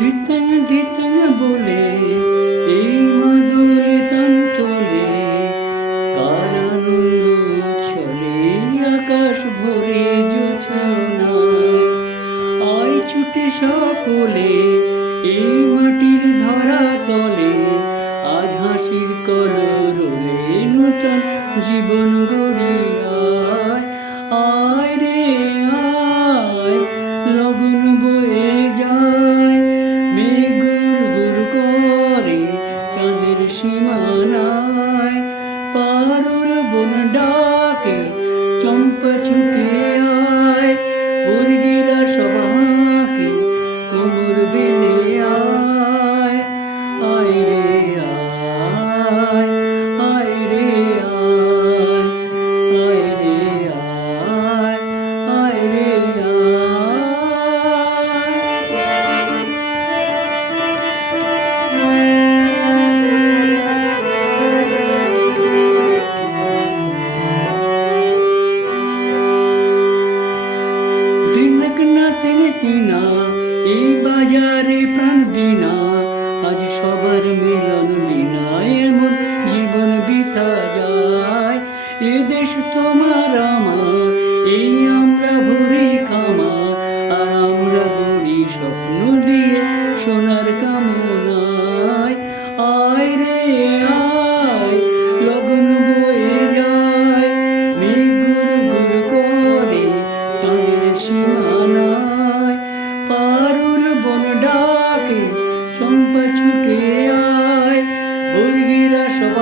ধিতন ধিতন বলে এই মাদুলি তান তোলে, কার আনন্দ ছলে আকাশ ভরে জোছনায়। আয় ছুটে সকলে এই মাটির ধরা তলে, আজ হাসির কলরবে নূতন জীবন গড়ি আয়। আয় রে আয়, লগন বয়ে যায়, মেঘ গুড় করে চাঁদের সীমানায়। পারুল বন ডাকে চম্পা ছুটে আয়, বর্গিরা সব হাঁকে কোমর বেঁধে আয়। আয় রে আয়, আয় রে আয়, আয় রে আয়, আয় রে আয়। দিনক না তেনে তিনা এই বাজারে প্রাণ বিনা, আজ সবার মিলন বিনা এমন জীবন বিছা যায়। এ দেশ তোমার আমার, এই আমরা ভরি খামার, আর আমরা গড়ি স্বপ্ন দিয়ে সোনার কামনায়। আয় রে আয়, লগন বয়ে যায়, মেঘ গুড় করে চাঁদের সীমানায়। পারুল বন ডাকে চম্পা ছুটে আয়, বর্গিরা সব